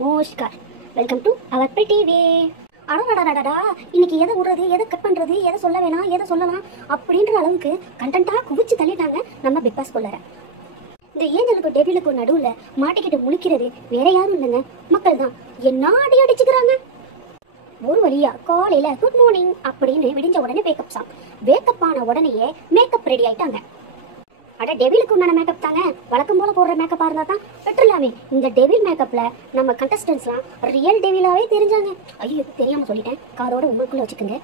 Namaskar. Welcome to our pretty way. அடடடடடா, இன்னைக்கு எதை விடுறது, எதை கட் பண்றது, எதை சொல்ல வேணாம், எதை சொல்லலாம் அப்படின்ற அளவுக்கு கண்டென்ட்டா குவிச்சு தள்ளிட்டாங்க நம்ம பிக் பாஸ் கொள்ளற. இந்த ஏஞ்சலுக்கு டெவிலுக்கு நடுவுல மாட்டிக்கிட்டு முழிக்கிறது வேற யாரும் இல்லைங்க, மக்கள் தான். என்ன அடி அடிச்சுக்கிறாங்க. ஒரு வழியா காலையில குட் மார்னிங் அப்படின்னு விடிஞ்ச உடனே வேக்கப் சாங். வேக்கப் ஆன உடனேயே மேக்கப் ரெடி ஆயிட்டாங்க. அட டெவிலுக்கு உண்டான மேக்கப் தாங்க, வழக்கம் போல போடுற மேக்கப்பா இருந்தா தான் பெட்ரலாமே. இந்த டெவில் மேக்கப்ல நம்ம கண்டஸ்டன்ஸ்லாம் ரியல் டெவிலாவே தெரிஞ்சாங்க. ஐயோ தெரியாம சொல்லிட்டேன், காதோட உங்களுக்குள்ள வச்சுக்கோங்க.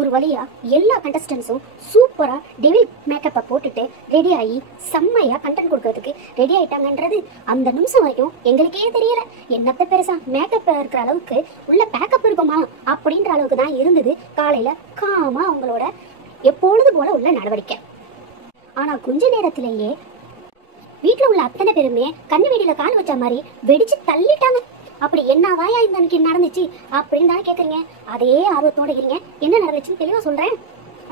ஒரு வழியா எல்லா கண்டஸ்டன்ஸும் சூப்பரா டெவில் மேக்கப்பை போட்டுட்டு ரெடி ஆகி செம்மையா கண்டென்ட் கொடுக்கறதுக்கு ரெடி ஆயிட்டாங்கன்றது அந்த நிமிஷம் வரைக்கும் எங்களுக்கே தெரியல. என்னத்த பெருசா மேக்கப் இருக்கிற அளவுக்கு உள்ள பேக்கப் இருக்குமா அப்படின்ற அளவுக்கு தான் இருந்தது காலையில காமா அவங்களோட எப்பொழுது போல உள்ள நடவடிக்கை. ஆனா கொஞ்ச நேரத்திலேயே வீட்டுல உள்ள அத்தனை பேருமே கண்ணு வெடியில கால் வச்ச மாதிரி வெடிச்சு தள்ளிட்டாங்க. அப்படி என்ன வாயா இந்த அன்னைக்கு நடந்துச்சு அப்படின்னு தானே கேக்குறீங்க. அதே ஆர்வத்தோட இருங்க, என்ன நடந்துச்சுன்னு தெளிவா சொல்றேன்.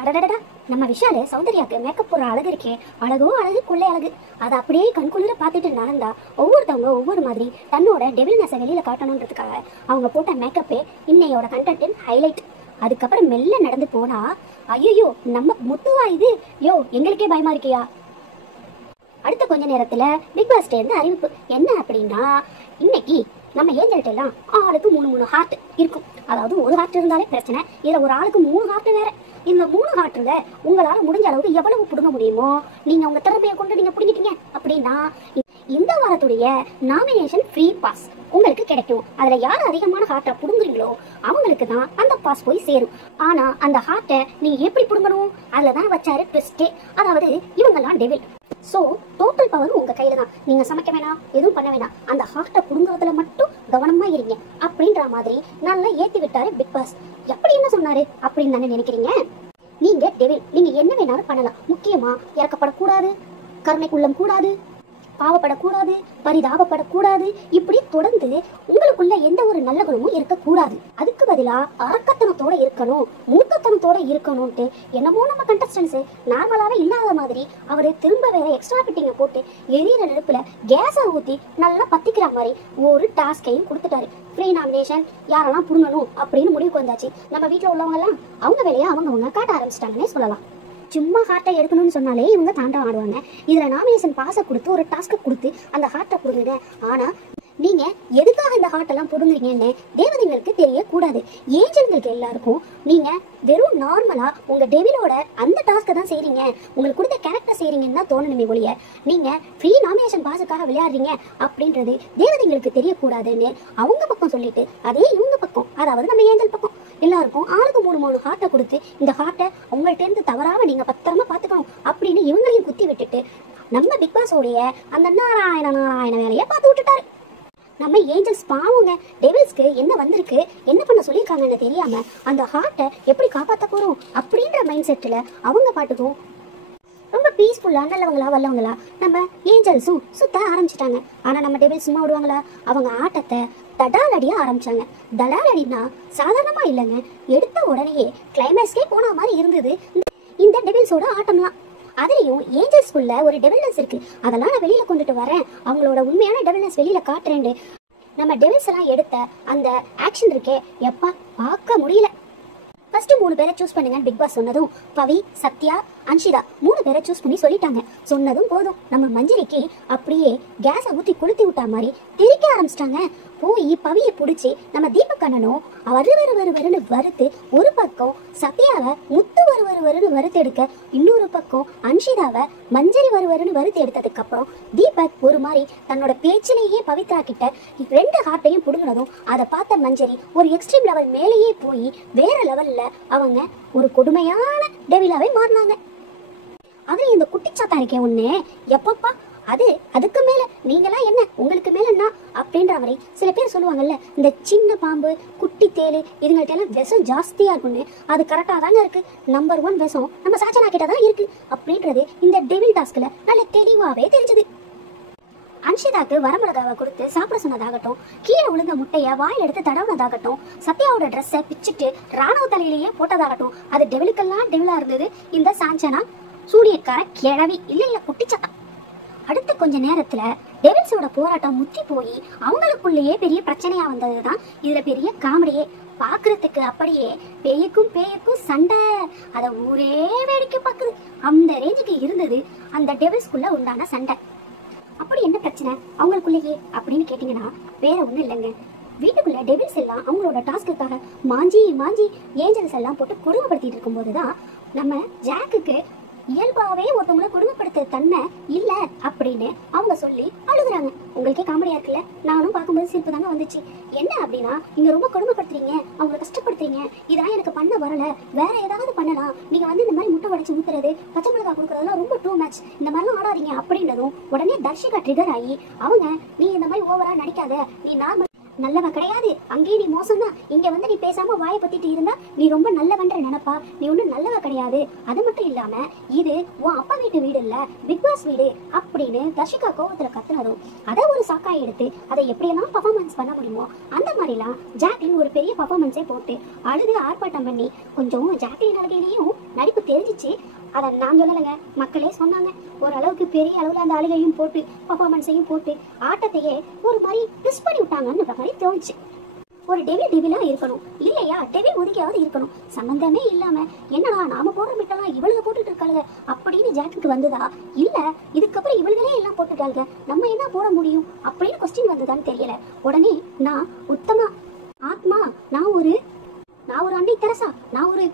அடடடா, நம்ம விஷாலு சௌந்தர்யாக்கு மேக்கப் போடுற அழகு இருக்கே, அழகோ அழகு கொள்ளை அழகு. அதை அப்படியே கண்குளிர பார்த்துட்டு நடந்தா ஒவ்வொருத்தவங்க ஒவ்வொரு மாதிரி தன்னோட டெவில்னஸை வெளியில காட்டணுன்றதுக்காக அவங்க போட்ட மேக்கப்பே இன்னையோட கண்டென்ட் ஹைலைட். அதுக்கப்புறம் மெல்ல நடந்து போனா ஐயோ நம்ம முத்துவா இது, யோ எங்களுக்கே பயமா இருக்கியா. அடுத்த கொஞ்ச நேரத்துல பிக் பாஸ்ல இருந்து அறிவிப்பு என்ன அப்படின்னா, இன்னைக்கு நம்ம ஏஞ்சல்ட்ட எல்லாம் ஆளுக்கு 3 ஹார்ட் இருக்கும். அதாவது ஒரு ஹார்ட் இருந்தாலே பிரச்சனை, இதுல ஒரு ஆளுக்கு 3 ஹார்ட் வேற. இந்த 3 ஹார்ட்ல உங்களால முடிஞ்ச அளவுக்கு எவ்வளவு புடுங்க முடியுமோ நீங்க உங்க திறமையை கொண்டு நீங்க புடுங்கிட்டீங்க அப்படின்னா இந்த வாரத்துடைய நாமினேஷன் ஃப்ரீ பாஸ் உங்களுக்கு கிடைக்கும். அதுல யார் அதிகமான ஹார்ட்டை புடுங்குறீங்களோ அவங்களுக்கு தான் அந்த பாஸ் போய் சேரும். ஆனா அந்த ஹார்ட்டை நீங்க எப்படி புடுங்கணும் அதுலதான் வச்சாரு ட்விஸ்டே. அதாவது இவங்கெல்லாம் டெவில். சோ டோட்டல் பவர் உங்க கையில தான். நீங்க சமைக்க வேணாம், எதுவும் பண்ண வேணாம், அந்த ஹார்ட்டை புடுங்குறதுல மட்டும் கவனமா இருங்க அப்படின்ற மாதிரி நல்லா ஏத்தி விட்டாரு பிக் பாஸ். எப்படி என்ன சொன்னாரு அப்படின்னு தானே நினைக்கிறீங்க. நீங்க டெவில், நீங்க என்ன வேணாலும் பண்ணலாம். முக்கியமா இறக்கப்படக்கூடாது, கருணைக்குள்ளம் கூடாது, பாவப்படக்கூடாது, பரிதாபப்படக்கூடாது. இப்படி தொடர்ந்து உங்களுக்குள்ள எந்த ஒரு நல்ல குணமும் இருக்கக்கூடாது. அதுக்கு பதிலா அரக்கத்தனத்தோட இருக்கணும், மூத்தத்தனத்தோட இருக்கணும்ட்டு என்னமோ நம்ம கண்டஸ்டன்ஸ் நார்மலாவே இல்லாத மாதிரி அவரு திரும்ப வேற எக்ஸ்ட்ரா பிட்டிங்க போட்டு எரியிற நெருப்புல கேஸை ஊத்தி நல்லா பத்திக்கிற மாதிரி ஒரு டாஸ்கையும் கொடுத்துட்டாரு. ஃப்ரீ நாமினேஷன் யாரெல்லாம் புடுங்கணும் அப்படின்னு முடிவுக்கு வந்தாச்சு. நம்ம வீட்டுல உள்ளவங்க எல்லாம் அவங்க வேலையா அவங்கவுங்க காட்ட ஆரம்பிச்சிட்டாங்கன்னே சொல்லலாம். சும்மா ஹார்ட்டை எடுக்கணும்னு சொன்னாலே இவங்க தாண்டவம் ஆடுவாங்க. இதுல நாமினேஷன் பாஸை கொடுத்து ஒரு டாஸ்கை கொடுத்து அந்த ஹார்ட்டை புடுங்குங்க. ஆனா நீங்க எதுக்காக இந்த ஹார்ட் எல்லாம் புடுங்குறீங்கன்னு தேவதைங்களுக்கு தெரியக்கூடாது. ஏஞ்சல்களுக்கு எல்லாருக்கும் நீங்க வெறும் நார்மலா உங்க டெவிலோட அந்த டாஸ்கை தான் செய்றீங்க, உங்களுக்கு கொடுத்த கேரக்டர் செய்றீங்கன்னு தான் தோணணுமே ஒழிய நீங்க ஃப்ரீ நாமினேஷன் பாஸுக்காக விளையாடுறீங்க அப்படின்றது தேவதைங்களுக்கு தெரியக்கூடாதுன்னு அவங்க பக்கம் சொல்லிட்டு அதே இவங்க பக்கம், அதாவது நம்ம ஏஞ்சல் பக்கம் எல்லாருக்கும் ஆளுக்கு 3 ஹார்ட்டை கொடுத்து இந்த ஹார்ட்டை உங்கள்கிட்ட இருந்து தவறாம நீங்க பத்திரமா பாத்துக்கணும் அப்படின்னு இவங்களையும் குத்தி விட்டுட்டு நம்ம பிக் பாஸோடைய அந்த நாராயண வேலையை பார்த்து விட்டுட்டாரு. நம்ம ஏஞ்சல்ஸ் பாவங்க, டெவில்ஸ்க்கு என்ன வந்திருக்கு, என்ன பண்ண சொல்லியிருக்காங்கன்னு தெரியாம அந்த ஹார்ட்டை எப்படி காப்பாற்ற போறோம் அப்படின்ற மைண்ட் செட்டில் அவங்க பாட்டுக்கும் ரொம்ப பீஸ்ஃபுல்லா நல்லவங்களா வல்லவங்களா நம்ம ஏஞ்சல்ஸும் சுத்த ஆரம்பிச்சிட்டாங்க. ஆனா நம்ம டெவில்ஸ் சும்மா விடுவாங்களா, அவங்க ஆட்டத்தை தடாலடியா ஆரம்பிச்சாங்க. தடாலடினா சாதாரணமா இல்லைங்க, எடுத்த உடனேயே கிளைமேக்ஸ்கே போன மாதிரி இருந்தது இந்த டெவில்ஸோட ஆட்டம்லாம். அதுலயும் ஏஞ்சல்ஸ்குள்ள ஒரு டெவில்னஸ் இருக்கு, அதெல்லாம் நான் வெளியில கொண்டுட்டு வரேன், அவங்களோட உண்மையான டெவில்னஸ் வெளியில காட்டுறேன். நம்ம டெவில்ஸ் எல்லாம் எடுத்த அந்த ஆக்ஷன் இருக்கே எப்பா பார்க்க முடியல. ஃபர்ஸ்ட் 3 பேரை சூஸ் பண்ணுங்க பிக் பாஸ் சொன்னதும் பவி, சத்யா, அன்ஷிதா 3 பேரை சூஸ் பண்ணி சொல்லிட்டாங்க. சொன்னதும் போதும் நம்ம மஞ்சரிக்கு அப்படியே கேஸை ஊத்தி கொளுத்தி விட்டா மாதிரி தெரிக்க ஆரம்பிச்சிட்டாங்க. போய் பவியை பிடிச்சி நம்ம தீபக் அண்ணனும் வருன்னு வறுத்து ஒரு பக்கம் சத்யாவை முத்து வருன்னு வறுத்து எடுக்க, இன்னொரு பக்கம் அன்ஷிதாவை மஞ்சரி வருன்னு வறுத்து எடுத்ததுக்கு அப்புறம் தீபக் ஒரு மாதிரி தன்னோட பேச்சிலேயே பவித்ரா கிட்ட 2 ஹார்ட்டையும் புடுங்கினதும் அதை பார்த்த மஞ்சரி ஒரு எக்ஸ்ட்ரீம் லெவல் மேலேயே போய் வேற லெவல்ல அவங்க ஒரு கொடுமையான டெவிலாவே மாறினாங்க. அதுல இந்த குட்டிச்சாத்தா இருக்கே ஒண்ணு எப்பப்பா, அதுக்கு மேல நீங்களாம் என்ன, உங்களுக்கு மேல என்ன அப்படின்ற மாதிரி சில பேர் சொல்லுவாங்கல்ல, இந்த சின்ன பாம்பு குட்டி தேலு இதுங்கள்ட்ட எல்லாம் விஷம் ஜாஸ்தியா இருக்குன்னு. அது கரெக்டா தாங்க இருக்கு. நம்பர் 1 விஷம் நம்ம சாச்சனா கிட்ட தான் இருக்கு அப்படின்றது இந்த டெவில் டாஸ்க்ல நல்ல தெளிவாவே தெரிஞ்சது. அன்ஷிதாக்கு வரமிளகாவை கொடுத்து சாப்பிட சொன்னதாகட்டும், கீழே விழுந்த முட்டைய வாயில் எடுத்து தடவுனதாகட்டும், சத்யாவோட ட்ரெஸ்ஸை பிச்சுட்டு ராணுவ தலையிலேயே போட்டதாகட்டும், அது டெவிலுக்கெல்லாம் டெவிலா இருந்தது இந்த சாஞ்சனா சூரியக்கார கிழவி இல்ல குட்டிச்சத்தா. அடுத்த கொஞ்ச நேரத்துல டெவில்ஸோட போராட்டம் முத்தி போய் அவங்களுக்குள்ளேயே பெரிய பிரச்சனையா வந்ததுதான் இதுல பெரிய காமெடியே. பாக்குறதுக்கு அப்படியே பேய்க்கும் சண்டை, அத ஊரே வேடிக்கை பார்க்குது. அந்த ரேஞ்சுக்கு இருந்தது அந்த டெவில்ஸ்குள்ள உண்டான சண்டை. அப்படி என்ன பிரச்சனை அவங்களுக்குள்ளேயே அப்படின்னு கேட்டீங்கன்னா வேற ஒண்ணும் இல்லைங்க. வீட்டுக்குள்ள டெவில்ஸ் எல்லாம் அவங்களோட டாஸ்க்குக்காக மாஞ்சி ஏஞ்சல்ஸ் எல்லாம் போட்டு கொடுமைப்படுத்திட்டு இருக்கும் போதுதான் நம்ம ஜாக்குக்கு இயல்பாவே ஒருத்தவங்களை கொடுமைப்படுத்த தன்மை இல்ல அப்படின்னு அவங்க சொல்லி அழுகுறாங்க. உங்களுக்கே காமெடியா இருக்குல்ல? நானும் பார்க்கும்போது சிரிப்பு தாங்க வந்துச்சு. என்ன அப்படின்னா, நீங்க ரொம்ப கொடுமைப்படுத்துறீங்க, அவங்களை கஷ்டப்படுத்துறீங்க, இதெல்லாம் எனக்கு பண்ண வரல, வேற ஏதாவது பண்ணலாம், நீங்க வந்து இந்த மாதிரி முட்டை உடைச்சு ஊத்துறது, பச்சை மிளகாய் கொடுக்கறதுலாம் ரொம்ப டூ மேட்ச், இந்த மாதிரிலாம் ஆடாதீங்க அப்படின்றதும் உடனே தர்ஷிகா ட்ரிகர் ஆகி அவங்க நீ இந்த மாதிரி ஓவரா நடிக்காத, நீ நார்மல் நல்லவ கிடையாது, அங்கேயே நீ மோசம்தான், இங்க வந்து நீ பேசாம வாயை பத்திட்டு இருந்தா நீ ரொம்ப நல்லவன்ற நினைப்பா, நீ ஒன்றும் நல்லவ கிடையாது, அது மட்டும் இல்லாம இது உன் அப்பா வீடு இல்ல பிக் பாஸ் வீடு அப்படின்னு தர்ஷிகா கோவத்துல கத்துனதும் அதை ஒரு சாக்கா எடுத்து அதை எப்படியெல்லாம் பர்ஃபார்மன்ஸ் பண்ண முடியுமோ அந்த மாதிரிலாம் ஜாக்லின் ஒரு பெரிய பர்ஃபார்மன்ஸே போட்டு அழுது ஆர்ப்பாட்டம் பண்ணி கொஞ்சம் ஜாக்லின் அழுகையிலையும் நடிப்பு தெரிஞ்சிச்சு. அதை நான் சொல்லலைங்க, மக்களே சொன்னாங்க. ஓரளவுக்கு பெரிய அளவில் அந்த அழுகையும் போட்டு பர்ஃபார்மன்ஸையும் போட்டு ஆட்டத்தையே ஒரு மாதிரி மிஸ் பண்ணி விட்டாங்கன்ற மாதிரி தோணுச்சு. ஒரு டெவிலா இருக்கணும் இல்லையா, டெவில் ஒதுக்கியாவது இருக்கணும், சம்பந்தமே இல்லாம என்னடா நாம போடுற மிட்டெல்லாம் இவளுக போட்டுட்டு இருக்காளுங்க அப்படின்னு ஜாக்குக்கு வந்ததா, இல்ல இதுக்கப்புறம் இவளுகளே எல்லாம் போட்டுட்டாளுங்க நம்ம என்ன போட முடியும் அப்படின்னு கொஸ்டின் வந்ததான்னு தெரியல. உடனே நான் உத்தமா ஆத்மா, நான் ஒரு அன்னை தெரசா, நான் ஒரு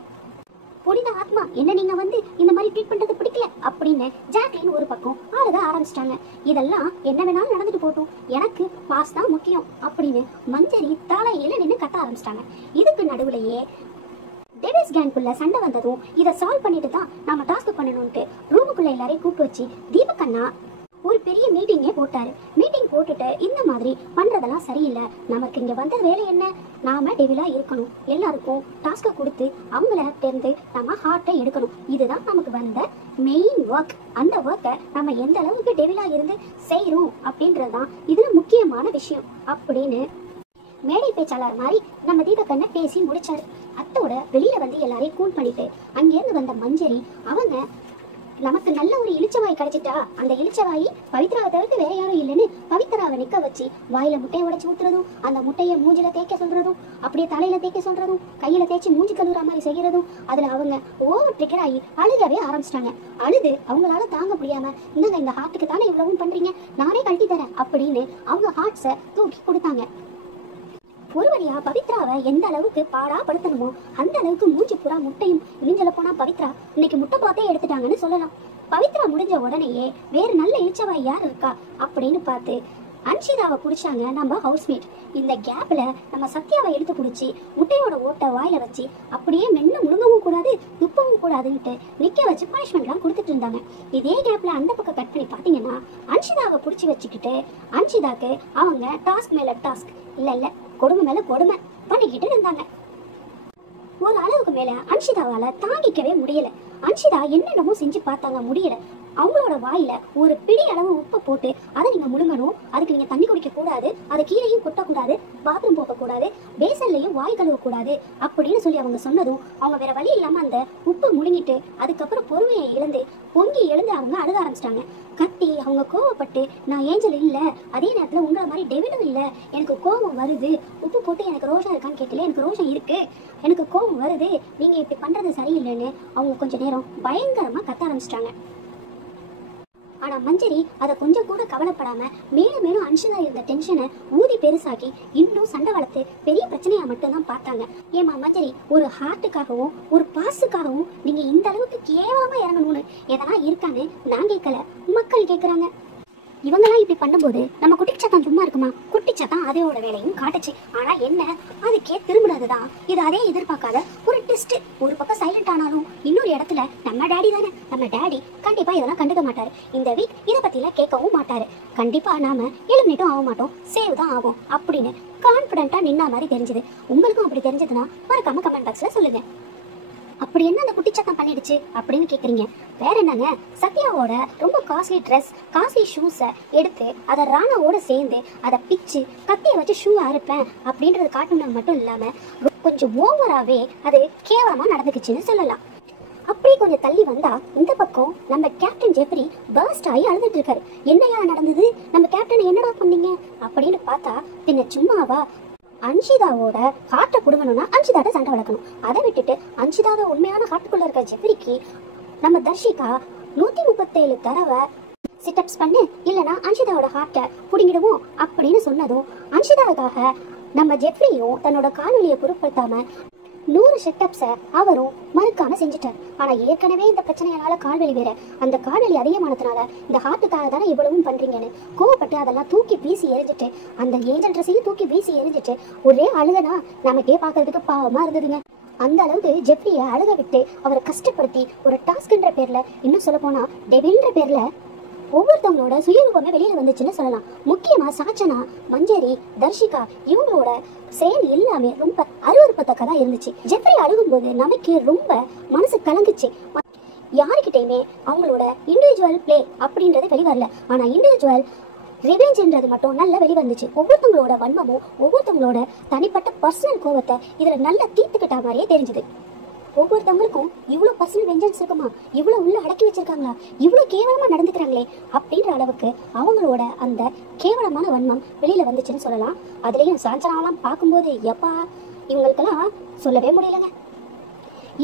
புனித ஆத்மா, என்ன நீங்க வந்து இந்த மாதிரி ட்ரீட் பண்றது பிடிக்கல அப்படின்னு ஜாக்லின் ஒரு பக்கம் ஆளுக ஆரம்பிச்சிட்டாங்க. இதெல்லாம் என்ன வேணாலும் நடந்துட்டு போட்டும், எனக்கு பாஸ் தான் முக்கியம் அப்படின்னு மஞ்சரி தலையில நின்று கத்த ஆரம்பிச்சிட்டாங்க. இதுக்கு நடுவுலயே டெவில்ஸ் கேங்குள்ள சண்டை வந்ததும் இதை சால்வ் பண்ணிட்டு தான் நாம டாஸ்க் பண்ணணும்ட்டு ரூமுக்குள்ள எல்லாரையும் கூப்பிட்டு வச்சு தீபக் அண்ணா ஒரு பெரிய மீட்டிங்கே போட்டாரு. மீட்டிங் போட்டுட்டு இந்த மாதிரி பண்றதெல்லாம் சரியில்லை, நமக்கு இங்க வந்த வேலை என்ன, நாம டெவிலா இருக்கணும், எல்லாருக்கும் டாஸ்க கொடுத்து அவங்கள இருந்து நம்ம ஹார்ட்டை எடுக்கணும், இதுதான் நமக்கு வந்த மெயின் ஒர்க். அந்த ஒர்க்கை நம்ம எந்த அளவுக்கு டெவிலா இருந்து செய்யறோம் அப்படின்றதுதான் இதுல முக்கியமான விஷயம் அப்படின்னு மேடை பேச்சாளர் மாதிரி நம்ம தீபக்கண்ண பேசி முடிச்சாரு. அத்தோட வெளியில வந்து எல்லாரையும் கூல் பண்ணிட்டு அங்கேருந்து வந்த மஞ்சரி அவங்க நமக்கு நல்ல ஒரு இளிச்சவாய் கிடைச்சிட்டா அந்த இளிச்சவாயி பவித்ராவை தவிர்த்து வேற யாரும் இல்லைன்னு பவித்ராவை நிக்க வச்சு வாயில முட்டையை உடைச்சு ஊத்துறதும் அந்த முட்டையை மூஞ்சில தேய்க்க சொல்றதும் அப்படியே தலையில தேய்க்க சொல்றதும் கையில தேய்ச்சி மூஞ்சி கழுவுற மாதிரி செய்யறதும் அதுல அவங்க ஓவர் ட்ரிகர் ஆகி அழுகவே ஆரம்பிச்சிட்டாங்க. அழுது அவங்களால தாங்க முடியாம இந்தாங்க இந்த ஹார்ட்டுக்கு தானே இவ்வளவும் பண்றீங்க, நானே கழட்டி தரேன் அப்படின்னு அவங்க ஹார்ட்ஸை தூக்கி கொடுத்தாங்க. ஒரு வழியா பவித்ராவை எந்த அளவுக்கு பாடா படுத்தணுமோ அந்த அளவுக்கு மூஞ்சி புறா முட்டையும் இழிஞ்சல போனா பவித்ரா இன்னைக்கு முட்டை பார்த்தே எடுத்துட்டாங்கன்னு சொல்லலாம். பவித்ரா முடிஞ்ச உடனேயே வேற நல்ல இழிச்சவாய் யார் இருக்கா அப்படின்னு பார்த்து அன்ஷிதாவை பிடிச்சாங்க நம்ம ஹவுஸ்மேட். இந்த கேப்ல நம்ம சத்யாவை எடுத்து பிடிச்சி முட்டையோட ஓட்டை வாயில வச்சு அப்படியே மென்னு முழுங்கவும் கூடாது துப்பவும் கூடாதுன்ட்டு நிக்க வச்சு பனிஷ்மெண்ட்லாம் கொடுத்துட்டு இருந்தாங்க. இதே கேப்ல அந்த பக்கம் கட் பண்ணி பாத்தீங்கன்னா அன்ஷிதாவை பிடிச்சி வச்சுக்கிட்டு அன்ஷிதாக்கு அவங்க டாஸ்க் மேல டாஸ்க் இல்ல கொடுமை மேல கொடுமை பண்ணிக்கிட்டு இருந்தாங்க. ஒரு அளவுக்கு மேல அன்ஷிதாவால தாங்கிக்கவே முடியல. அன்ஷிதா என்னென்னமோ செஞ்சு பார்த்தாங்க, முடியல. அவங்களோட வாயில ஒரு பிடி அளவு உப்பை போட்டு அதை நீங்க முழுங்கணும், அதுக்கு நீங்க தண்ணி குடிக்க கூடாது, அதை கீழேயும் கொட்டக்கூடாது, பாத்ரூம் போக கூடாது, பேசன்லையும் வாய் கழுவ கூடாது அப்படின்னு சொல்லி அவங்க சொன்னதும் அவங்க வேற வழி இல்லாம அந்த உப்பை முழுங்கிட்டு அதுக்கப்புறம் பொறுமையை இழந்து பொங்கி எழுந்து அவங்க அழுக ஆரம்பிச்சிட்டாங்க. கத்தி அவங்க கோவப்பட்டு நான் ஏஞ்சல் இல்ல, அதே நேரத்துல உங்களை மாதிரி டெவிலும் இல்ல, எனக்கு கோவம் வருது, உப்பு போட்டு எனக்கு ரோஷம் இருக்கான்னு கேட்கல, எனக்கு ரோஷம் இருக்கு, எனக்கு கோவம் வருது, நீங்க இப்படி பண்றது சரியில்லைன்னு அவங்க கொஞ்ச நேரம் பயங்கரமா கத்த ஆரம்பிச்சிட்டாங்க. ஆனா மஞ்சரி அதை கொஞ்சம் கூட கவலைப்படாம மேலும் மேலும் அன்ஷிதா இருந்த டென்ஷனை ஊதி பெருசாக்கி இன்னும் சண்டை வளர்த்து பெரிய பிரச்சனையா மட்டும்தான் பார்த்தாங்க. ஏமா மஞ்சரி, ஒரு ஹார்ட்டுக்காகவும் ஒரு பாஸுக்காகவும் நீங்க இந்த அளவுக்கு கேவலமா இறங்கணும்னு எதனா இருக்கான்னு நான் கேட்கல, மக்கள் கேட்கறாங்க. இவங்கெல்லாம் இப்படி பண்ணும்போது நம்ம குட்டிச்சாத்தான் சும்மா இருக்குமா? குட்டிச்சாத்தான் அதோட வேலையும் காட்டுச்சு. ஆனா என்ன, அதுக்கே திரும்பினதுதான் இது அதே எதிர்பார்க்காத ஒரு டெஸ்ட். ஒரு பக்கம் சைலண்ட் ஆனாலும் இன்னொரு இடத்துல நம்ம டேடி தானே, நம்ம டேடி கண்டிப்பா இதெல்லாம் கண்டுக்க மாட்டாரு, இந்த வீக் இதை பத்திலாம் கேட்கவும் மாட்டாரு, கண்டிப்பா நாம எலிமினேட்டும் ஆக மாட்டோம், சேவ் தான் ஆகும் அப்படின்னு கான்பிடண்டா நின்னா மாதிரி தெரிஞ்சது. உங்களுக்கும் அப்படி தெரிஞ்சதுன்னா மறக்காம கமெண்ட் பாக்ஸ்ல சொல்லுங்க. அப்படி என்ன அந்த குட்டிச்சத்தம் பண்ணிடுச்சு அப்படின்னு கேக்குறீங்க? வேற என்னங்க, சத்யாவோட ரொம்ப காஸ்ட்லி ட்ரெஸ், காஸ்ட்லி ஷூஸை எடுத்து அதை ராணாவோட சேர்ந்து அதை பிச்சு கத்தியை வச்சு ஷூ அறுப்பேன் அப்படின்றது காட்டணும் மட்டும் இல்லாம கொஞ்சம் ஓவராகவே அது கேவலமா நடந்துக்குச்சுன்னு சொல்லலாம். அப்படி கொஞ்சம் தள்ளி வந்தா இந்த பக்கம் நம்ம கேப்டன் ஜெஃப்ரி பர்ஸ்ட் ஆகி அழுதுட்டு இருக்காரு. என்னையா நடந்தது, நம்ம கேப்டன் என்னடா பண்ணீங்க அப்படின்னு பார்த்தா பின்ன சும்மாவா அன்ஷிதாவோட ஹார்ட்டை புடுங்கணும்னா அன்ஷிதாட்ட சண்டை வளர்க்கணும். அதை விட்டுட்டு அன்ஷிதாவோட உண்மையான ஹார்ட்டுக்குள்ள இருக்க ஜெஃப்ரிக்கு நம்ம தர்ஷிகா 137 தடவை சிட்டப்ஸ் பண்ணு, இல்லைன்னா அன்ஷிதாவோட ஹார்ட்டை புடுங்கிடுவோம் அப்படின்னு சொன்னதும் அன்ஷிதாவுக்காக நம்ம ஜெஃப்ரியும் தன்னோட கால்வலியை பொருட்படுத்தாம 100 செட்டப்ஸை அவரும் மறுக்காம செஞ்சுட்டார். ஆனா ஏற்கனவே இந்த பிரச்சனையால கால்வலி வேற, அந்த கால்வலி அதிகமானதுனால இந்த ஹார்ட்டுக்காக தானே இவ்வளவும் பண்றீங்கன்னு கோவப்பட்டு அதெல்லாம் தூக்கி வீசி எரிஞ்சிட்டு அந்த ஏஞ்சல் ட்ரெஸ்ஸையும் தூக்கி வீசி எரிஞ்சிட்டு ஒரே அழுகனா நமக்கே பார்க்கறதுக்கு பாவமா இருந்ததுங்க. அந்த அளவுக்கு ஜெஃப்ரியை அழுக விட்டு அவரை கஷ்டப்படுத்தி ஒரு டாஸ்க்ன்ற பேர்ல, இன்னும் சொல்ல போனா டெவில்ன்ற பேர்ல ஒவ்வொருத்தவங்களோட சுயரூபமே வெளியில வந்துச்சுன்னு சொல்லலாம். முக்கியமா சாச்சனா, மஞ்சரி, தர்ஷிகா இவங்களோட செயல் எல்லாமே ரொம்ப அருவருப்பத்தக்கதா இருந்துச்சு. ஜெஃப்ரி அழுகும்போது நமக்கு ரொம்ப மனசு கலங்குச்சு. யாருக்கிட்டையுமே அவங்களோட இண்டிவிஜுவல் பிளே அப்படின்றது வெளிவரல, ஆனா இண்டிவிஜுவல் ரிவெஞ்ச்ன்றது மட்டும் நல்லா வெளிவந்துச்சு. ஒவ்வொருத்தவங்களோட வன்மமும் ஒவ்வொருத்தவங்களோட தனிப்பட்ட பர்சனல் கோபத்தை இதுல நல்லா தீர்த்துக்கிட்ட மாதிரியே தெரிஞ்சுது. ஒவ்வொருத்தவங்களுக்கும் இவ்வளோ பர்சனல் வெஞ்சன்ஸ் இருக்குமா, இவ்வளோ உள்ள அடக்கி வச்சிருக்காங்களா, இவ்வளோ கேவலமா நடந்துக்கிறாங்களே அப்படின்ற அளவுக்கு அவங்களோட அந்த கேவலமான வன்மம் வெளியில வந்துச்சுன்னு சொல்லலாம். அதுலயும் சாஞ்சனாலாம் பார்க்கும்போது எப்பா இவங்களுக்கெல்லாம் சொல்லவே முடியலங்க.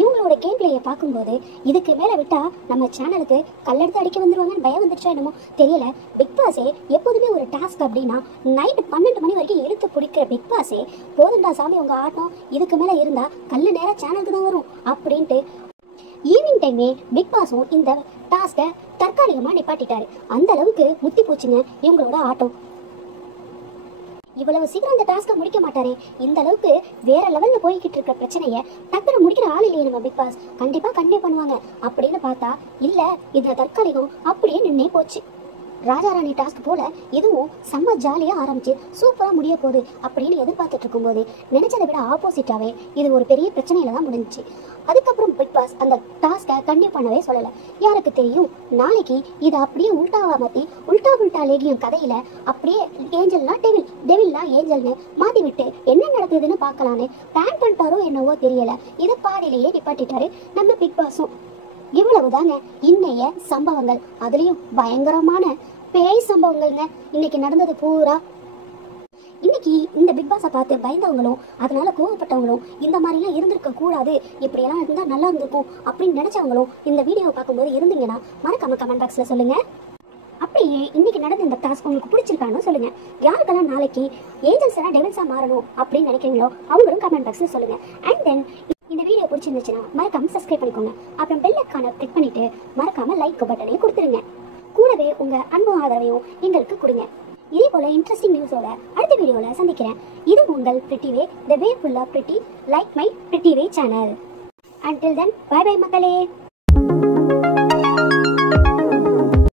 இவங்களோட கேம் பிளேயை பார்க்கும்போது இதுக்கு மேலே விட்டா நம்ம சேனலுக்கு கல்லெடுத்து அடிக்க வந்துருவாங்கன்னு பயம் வந்துடுச்சா என்னமோ தெரியல. பிக் பாஸே எப்போதுமே ஒரு டாஸ்க் அப்படின்னா நைட்டு 12 மணி வரைக்கும் இழுத்து பிடிக்கிற பிக் பாஸே போதுண்டா சாமி உங்க ஆட்டம், இதுக்கு மேலே இருந்தா கல்லு நேரம் சேனலுக்கு தான் வரும் அப்படின்ட்டு ஈவினிங் டைமே பிக் பாஸும் இந்த டாஸ்கை தற்காலிகமாக நிப்பாட்டிட்டாரு. அந்த அளவுக்கு முத்தி போச்சுங்க இவங்களோட ஆட்டம். இவ்வளவு சீக்கிரம் இந்த டாஸ்கை முடிக்க மாட்டாரே, இந்த அளவுக்கு வேற லெவல்ல போய்கிட்டு இருக்க பிரச்சனையை டக்குனு முடிக்கிற ஆள் இல்லையே நம்ம பிக் பாஸ், கண்டிப்பா கண்டிப்பா பண்ணுவாங்க அப்படின்னு பார்த்தா இல்ல இதுல தற்காலிகம் அப்படியே நின்னே போச்சு. ராஜாராணி டாஸ்க் போல இதுவும் செம்ம ஜாலியா ஆரம்பிச்சு சூப்பரா முடிய போகுது அப்படின்னு எதிர்பார்த்துட்டு இருக்கும்போது நினைச்சதை விட ஆப்போசிட்டாவே இது ஒரு பெரிய பிரச்சனையில தான் முடிஞ்சிச்சு. அதுக்கப்புறம் பிக் பாஸ் அந்த டாஸ்கை கண்டினியூ பண்ணவே சொல்லலை. யாருக்கு தெரியும் நாளைக்கு இதை அப்படியே உல்டாவா மாற்றி உல்டா லேகியம் கதையில அப்படியே ஏஞ்சல்னா டெவில், டெவில்னா ஏஞ்சல்னு மாற்றி விட்டு என்ன நடக்குதுன்னு பார்க்கலான்னு பிளான் பண்ணிட்டாரோ என்னவோ தெரியல. இதை பாதியிலேயே நிப்பாட்டிட்டாரு நம்ம பிக் பாஸும். இவ்வளவுதாங்க இன்னைய சம்பவங்கள், அதுலயும் பயங்கரமான பேய் சம்பவங்கள்ங்க இன்னைக்கு நடந்தது பூரா. இன்னைக்கு இந்த பிக் பாஸை பார்த்து பயந்தவங்களும் அதனால கோவப்பட்டவங்களும் இந்த மாதிரிலாம் இருந்திருக்க கூடாது, இப்படியெல்லாம் இருந்தால் நல்லா இருந்திருக்கும் அப்படின்னு நினைச்சவங்களும் இந்த வீடியோவை பார்க்கும்போது இருந்தீங்கன்னா மறக்காம கமெண்ட் பாக்ஸ்ல சொல்லுங்க. அப்படியே இன்னைக்கு நடந்த இந்த டாஸ்க் உங்களுக்கு பிடிச்சிருக்கான்னு சொல்லுங்க. யாருக்கெல்லாம் நாளைக்கு ஏஞ்சல்ஸ் எல்லாம் டெவில்ஸா மாறணும் அப்படின்னு நினைக்கிறீங்களோ அவங்களும் கமெண்ட் பாக்ஸ்ல சொல்லுங்க. அண்ட் தென் இந்த வீடியோ பிடிச்சிருந்துச்சுன்னா மறக்காம சப்ஸ்கிரைப் பண்ணிக்கோங்க. அப்புறம் பெல் ஐகானை கிளிக் பண்ணிட்டு மறக்காம லைக் பட்டனையும் கொடுத்துருங்க. கூடவே உங்க அன்பு ஆதரவையும் எங்களுக்கு கொடுங்க. இதே போல இன்ட்ரெஸ்டிங் நியூஸோட அடுத்த வீடியோல சந்திக்கிறேன். இது உங்கள் pretty way, the way full of pretty, like my pretty way channel. Until then, bye bye மக்களே.